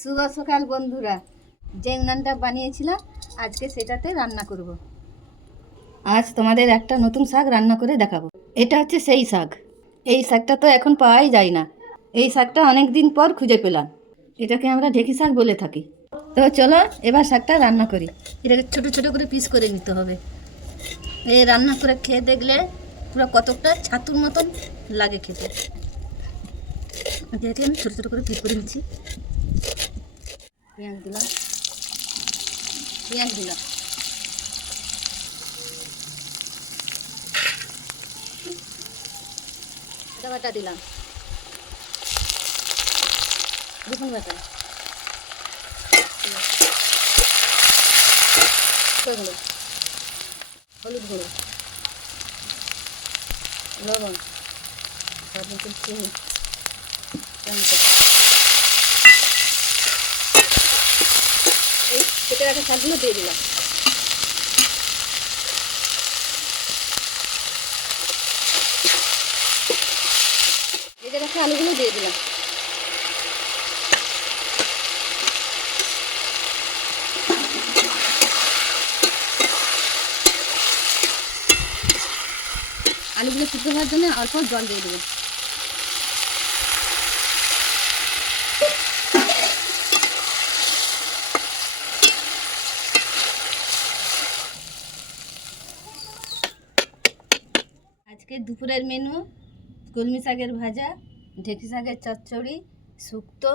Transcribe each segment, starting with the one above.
শুভ সকাল বন্ধুরা, যে উনানটা বানিয়েছিলাম আজকে সেটাতে রান্না করব। আজ তোমাদের একটা নতুন শাক রান্না করে দেখাবো। এটা হচ্ছে সেই শাক। এই শাকটা তো এখন পাওয়াই যায় না। এই শাকটা অনেক দিন পর খুঁজে পেলাম। এটাকে আমরা ঢেঁকি শাক বলে থাকি। তো চলো এবার শাকটা রান্না করি। এটাকে ছোট ছোট করে পিস করে নিতে হবে। এই রান্না করে খেয়ে দেখলে পুরো কতকটা ছাতুর মতন লাগে খেতে। যেহেতু আমি ছোটো ছোটো করে পিস করে নিচ্ছি। পেঁয়াজ দিলাম, আদা বাটা দিলাম, রসুন বাটা, গুঁড়ো, হলুদ গুঁড়ো, লবণ, স্বাদ মতন চিনি, এই কেটে রাখা শাকগুলো দিয়ে দিলাম। ভেজে রাখা আলুগুলো দিয়ে দিলাম। আলুগুলো সিদ্ধ হওয়ার জন্য অল্প জল দিয়ে দেবো। আজকে দুপুরের মেনু কলমি শাকের ভাজা, ঢেঁকি শাকের চচ্চড়ি, শুক্তো,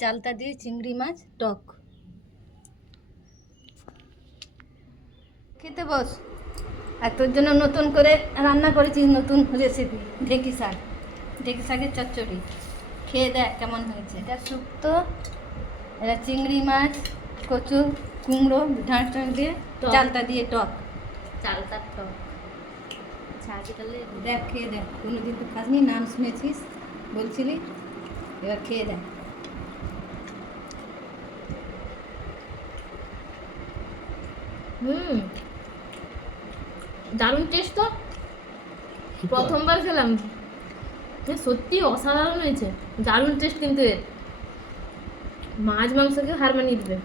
চালতা দিয়ে চিংড়ি মাছ, টক। খেতে বস। আর তোর জন্য নতুন করে রান্না করেছি, নতুন রেসিপি ঢেঁকি শাক, ঢেঁকি শাকের চচ্চড়ি। খেয়ে দেখ কেমন হয়েছে। এটা শুক্তো, এটা চিংড়ি মাছ, কচু, কুমড়ো, ঢাঁড় দিয়ে চালতা দিয়ে টক। চালতার টক। আচ্ছা আজকালে দেখ খেয়ে দেখ, কোনোদিন তো খাসনি, নাম শুনেছিস বলছিলি, এবার খেয়ে দেখ। দারুণ টেস্ট তো। প্রথমবার খেলাম, সত্যি অসাধারণ হয়েছে। দারুণ টেস্ট কিন্তু এর। মাছ মাংসকে হার মানিয়ে দিবে।